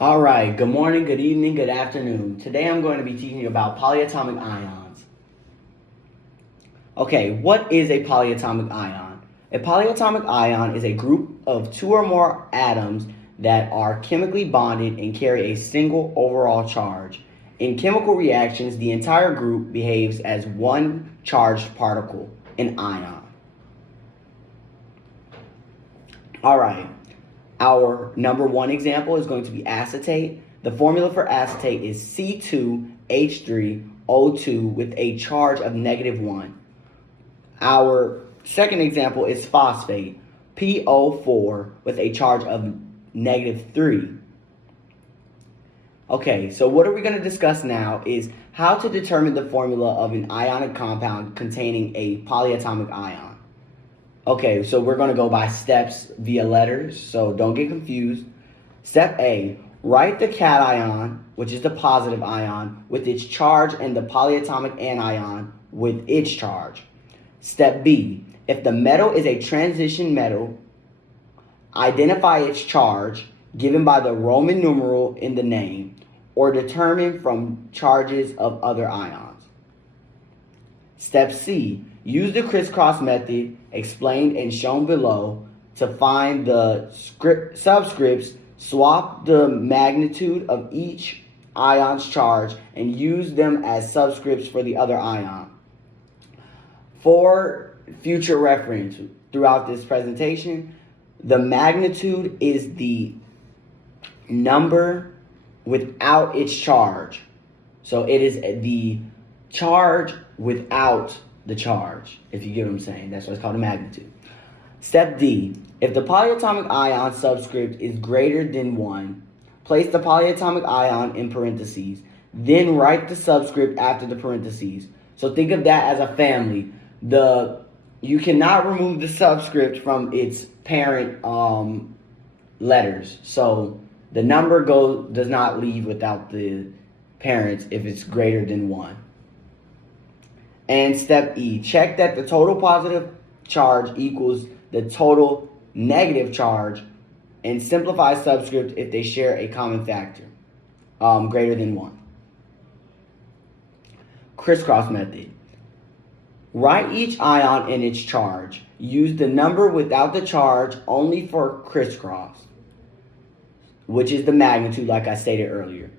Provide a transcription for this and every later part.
All right, good morning, good evening, good afternoon. Today I'm going to be teaching you about polyatomic ions. Okay, what is a polyatomic ion? A polyatomic ion is a group of two or more atoms that are chemically bonded and carry a single overall charge. In chemical reactions, the entire group behaves as one charged particle, an ion. All right. Our number one example is going to be acetate. The formula for acetate is C2H3O2 with a charge of -1. Our second example is phosphate, PO4 with a charge of -3. Okay, so what are we going to discuss now is how to determine the formula of an ionic compound containing a polyatomic ion. Okay, so we're going to go by steps via letters, so don't get confused. Step A, write the cation, which is the positive ion, with its charge and the polyatomic anion with its charge. Step B, if the metal is a transition metal, identify its charge given by the Roman numeral in the name or determine from charges of other ions. Step C, use the crisscross method explained and shown below to find the subscripts, swap the magnitude of each ion's charge, and use them as subscripts for the other ion. For future reference throughout this presentation, the magnitude is the number without its charge. So it is the charge without the charge, if you get what I'm saying. That's why it's called a magnitude. Step D, if the polyatomic ion subscript is greater than 1, place the polyatomic ion in parentheses, then write the subscript after the parentheses. So think of that as a family. You cannot remove the subscript from its parent letters. So the number does not leave without the parents if it's greater than 1. And step E, check that the total positive charge equals the total negative charge and simplify subscripts if they share a common factor greater than 1. Crisscross method. Write each ion in its charge. Use the number without the charge only for crisscross, which is the magnitude like I stated earlier.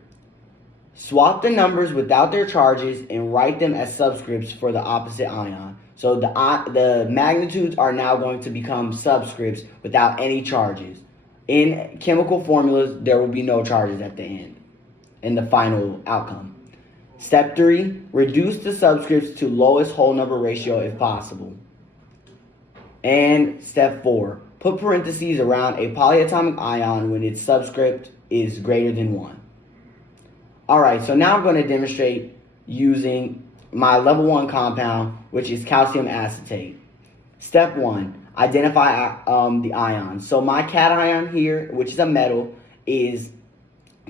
Swap the numbers without their charges and write them as subscripts for the opposite ion. So the magnitudes are now going to become subscripts without any charges. In chemical formulas, there will be no charges at the end in the final outcome. Step 3, reduce the subscripts to lowest whole number ratio if possible. And step 4, put parentheses around a polyatomic ion when its subscript is greater than 1. Alright, so now I'm going to demonstrate using my level 1 compound, which is calcium acetate. Step 1, identify the ions. So my cation here, which is a metal, is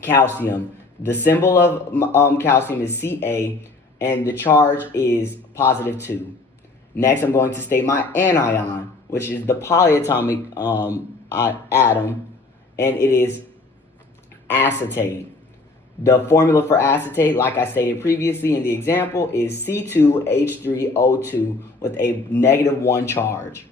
calcium. The symbol of calcium is Ca, and the charge is +2. Next, I'm going to state my anion, which is the polyatomic atom, and it is acetate. The formula for acetate, like I stated previously in the example, is C2H3O2 with a -1 charge.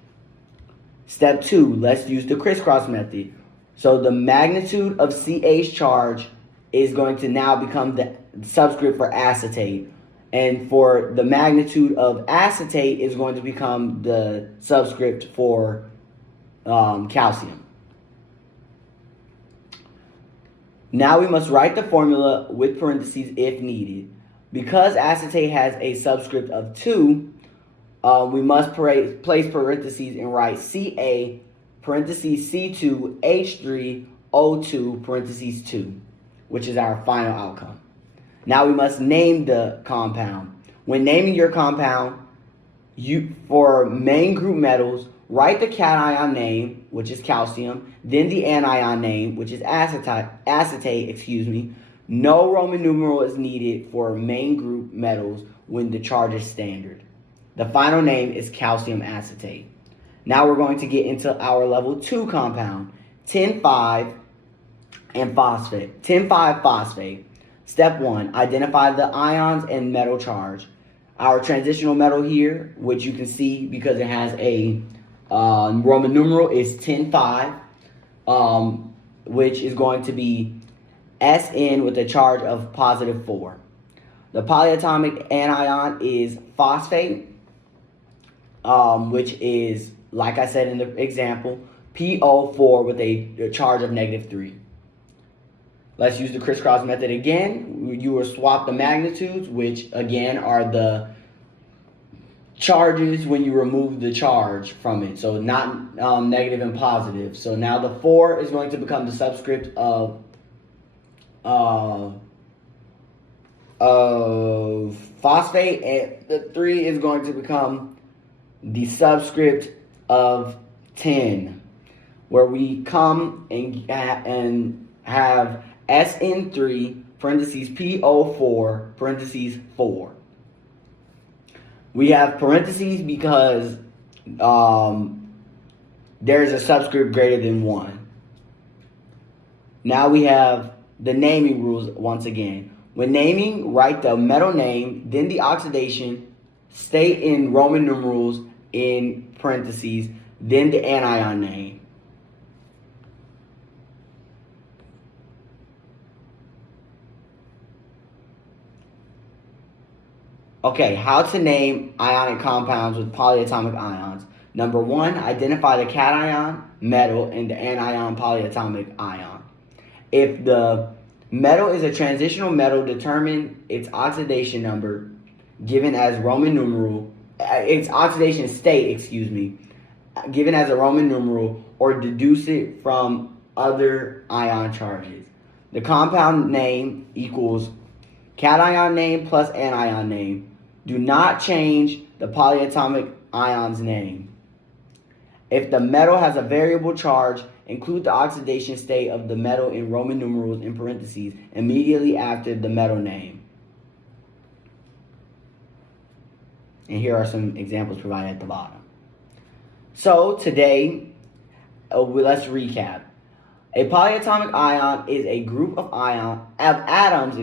Step 2, let's use the crisscross method. So the magnitude of CA's charge is going to now become the subscript for acetate. And for the magnitude of acetate is going to become the subscript for calcium. Now we must write the formula with parentheses if needed. Because acetate has a subscript of 2, we must place parentheses and write Ca parentheses C2H3O2 parentheses 2, which is our final outcome. Now we must name the compound. When naming your compound, for main group metals, write the cation name, which is calcium, then the anion name, which is acetate. No Roman numeral is needed for main group metals when the charge is standard. The final name is calcium acetate. Now we're going to get into our level 2 compound, tin 5 and phosphate. Tin-5 phosphate. Step 1, identify the ions and metal charge. Our transitional metal here, which you can see because it has a Roman numeral, is tin-5, which is going to be Sn with a charge of positive 4. The polyatomic anion is phosphate, which is, like I said in the example, PO4 with a charge of -3. Let's use the crisscross method again. You will swap the magnitudes, which again are the charges when you remove the charge from it. So not negative and positive. So now the 4 is going to become the subscript of phosphate, and the 3 is going to become the subscript of tin, where we come and have SN3 parentheses PO4 parentheses 4. We have parentheses because there's a subscript greater than 1. Now we have the naming rules once again. When naming, write the metal name, then the oxidation state in Roman numerals in parentheses, then the anion name. Okay, how to name ionic compounds with polyatomic ions. Number 1, identify the cation, metal, and the anion polyatomic ion. If the metal is a transitional metal, determine its oxidation number given as Roman numeral, its oxidation state, given as a Roman numeral, or deduce it from other ion charges. The compound name equals cation name plus anion name. Do not change the polyatomic ion's name. If the metal has a variable charge, include the oxidation state of the metal in Roman numerals in parentheses immediately after the metal name. And here are some examples provided at the bottom. So today, let's recap. A polyatomic ion is a group of atoms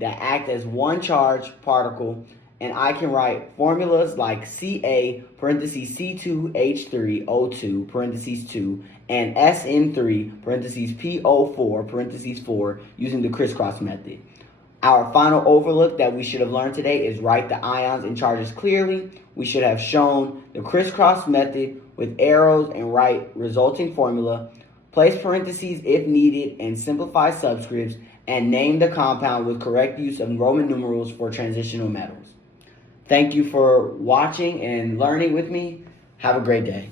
that act as one charged particle, and I can write formulas like Ca parentheses C2H3O2 parentheses 2 and SN3 parentheses PO4 parentheses 4 using the crisscross method. Our final overlook that we should have learned today is write the ions and charges clearly. We should have shown the crisscross method with arrows and write resulting formula, place parentheses if needed and simplify subscripts, and name the compound with correct use of Roman numerals for transitional metals. Thank you for watching and learning with me. Have a great day.